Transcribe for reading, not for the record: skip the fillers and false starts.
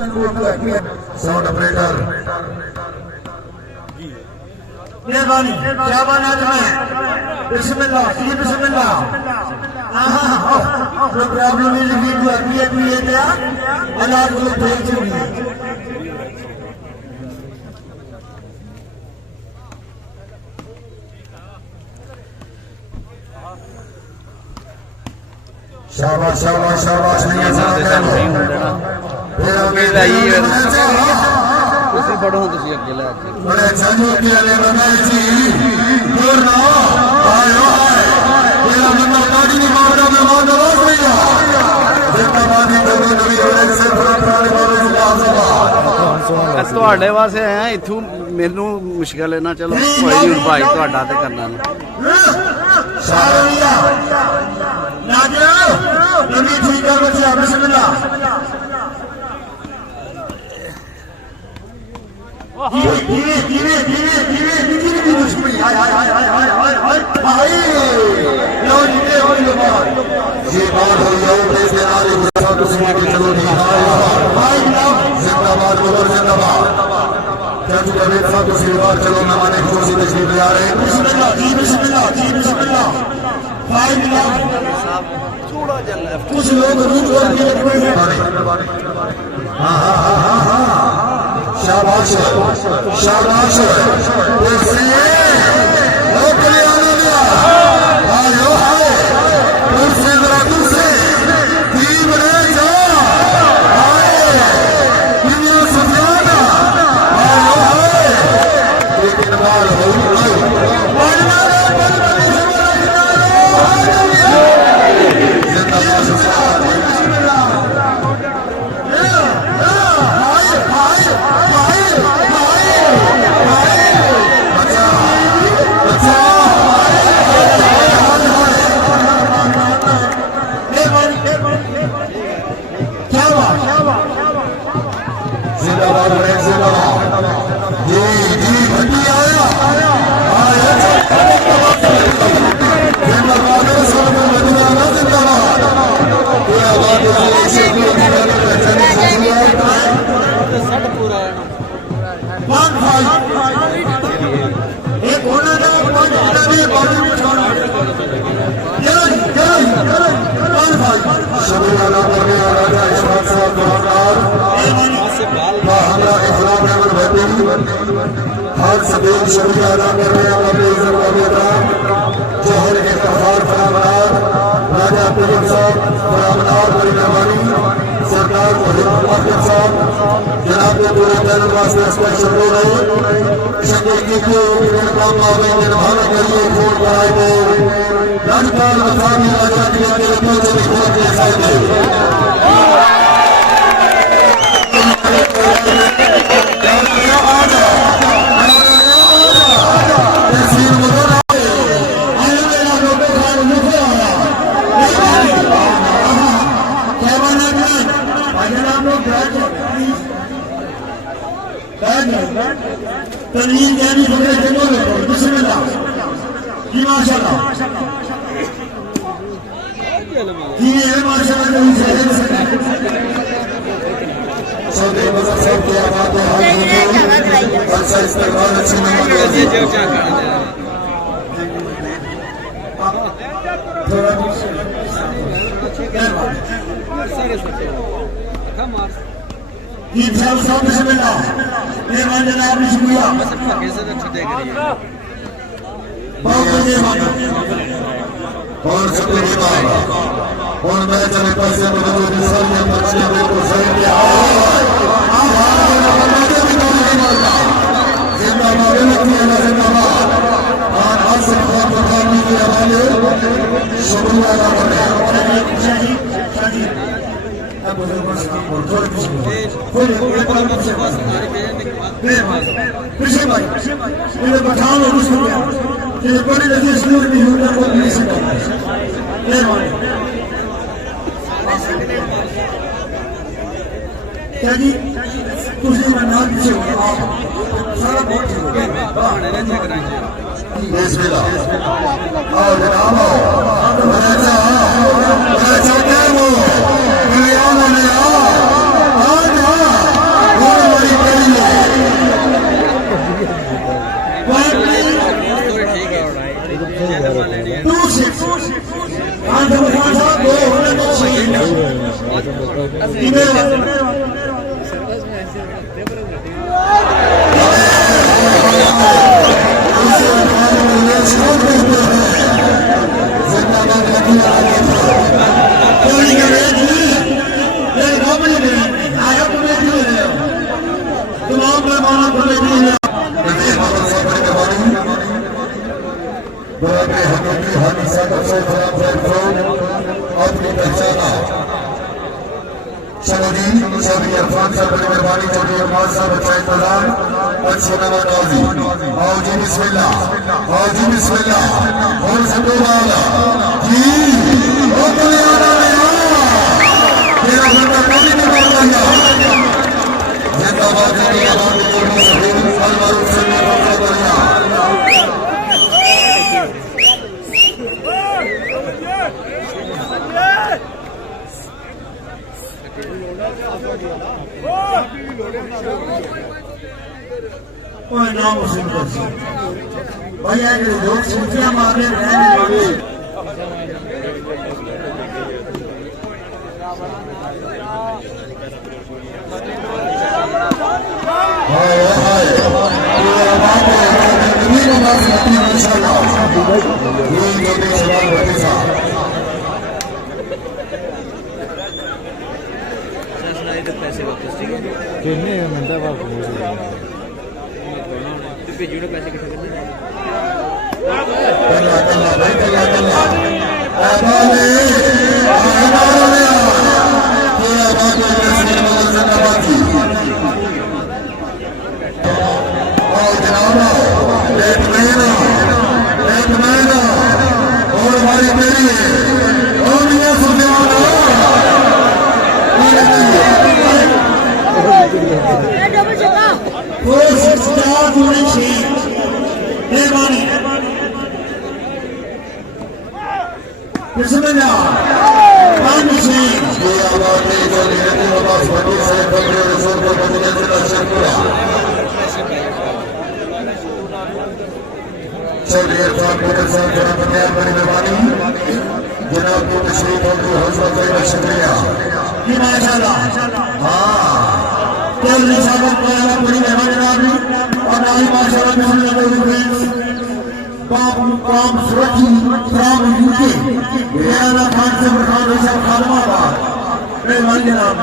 Sound operator मेहरबानी क्या बना तुम्हें बिस्मिल्लाह जी बिस्मिल्लाह तो प्रॉब्लम है लिखी तो अभी ये क्या अल्लाह को भेज चुकी है शाबाश शाबाश शाबाश नहीं है ਤੁਸੀਂ ਬੜੋ ਤੁਸੀਂ ਅੱਗੇ ਲੈ ਕੇ बड़े चंदू के लिए बनाई थी दूर ना आयो तेरा बंदा गाड़ी नहीं मारना मैं मार दो भैया जिंदाबादी तो नबी वाले से पुराने वाले जिंदाबाद ਤੁਹਾਡੇ ਵਾਸਤੇ ਆਇਆ ਇੱਥੋਂ ਮੈਨੂੰ ਮੁਸ਼ਕਲ ਹੈ ਨਾ ਚਲੋ ਕੋਈ ਨਹੀਂ ਭਾਈ ਤੁਹਾਡਾ ਤੇ ਕਰਨਾ ਨਾ शारिया नाजो नबी ठीक है बच्चा बिस्मिल्लाह धीरे दुश्मनी हाय हाय हाय हाय हाय हाय हाय भाई लो जीते हो ये बात हो जाओ से नारे गुस्सा तो सुन के चलो नहीं भाई जिंदाबाद बोलो जिंदाबाद क्या तू कभी था तो बार चलो मेहमान खुशी तशरीफ ले आ रहे हैं बिस्मिल्लाह जी बिस्मिल्लाह जी बिस्मिल्लाह भाई थोड़ा जल लेफ्ट कुछ लोग रूट और के रखते हैं हाँ शाबाश शाबाश हर सभी शुक्रिया अदा कर रहे हैं जौहर के तफार फरामनार राजा पीर साहब फरामनार बड़ी मेहरबानी सरकार साहब जनाब के पूरे चैनल वास्ते स्पेशल हो रहे शकीकी को काम मावे निर्भाव करिए फोन कराए थे राजपाल असामी राजा के तलीम यानी थोड़े जगह बिस्मिल्लाह जी माशाल्लाह जी ये माशाल्लाह सौदे मज़ा सब की आवाज़ है अच्छा इस्तेमाल अच्छी नमाज़ जी सब बिस्मिल्लाह मेहमान जनाब शुक्रिया बहुत मेहरबानी और शुक्रिया और मैं चले पैसे बदलो सारे बच्चे को सही किया जिंदाबाद जिंदाबाद और आसिफ खान प्रधानी के हवाले शुक्रिया अदा कर रहे हैं कृषि भाई मेरे बचाव और उसको ये बड़ी लगी स्कूल भी होता है कोई नहीं सकता क्या जी तुझे मैं नाम से सारा बहुत बिस्मिल्लाह और जनाब राजा राजा क्या वो दुनिया में आ चौधरी इरफान साहब बड़ी मेहरबानी, चौधरी अरमान साहब अच्छा इंतजाम, अच्छोनामा काजी आओ जी बिस्मिल्लाह, आओ जी बिस्मिल्लाह और सबको वाला जी ओ बोले आना तेरा घंटा पानी में मार दिया जिंदाबाद जिंदाबाद कोई सभी फल मारूफ से निकल बढ़िया नाम मुस्लिम भैया लोग सूचियां मारने रहने वाले पैसे वापस ठीक है कितने मिलता है बाप भेजो पैसे कितने और हमारी मेरी और बड़ी मेहरबानी जनाब को तशरीफ और हौसला का शुक्रिया कि माशाल्लाह हाँ चौधरी साहब बड़ी मेहरबानी जनाब और नाली माशाल्लाह काम सुरक्षी फ्रॉम यूके खान से खान खानमाबाद मेहरबानी जनाब।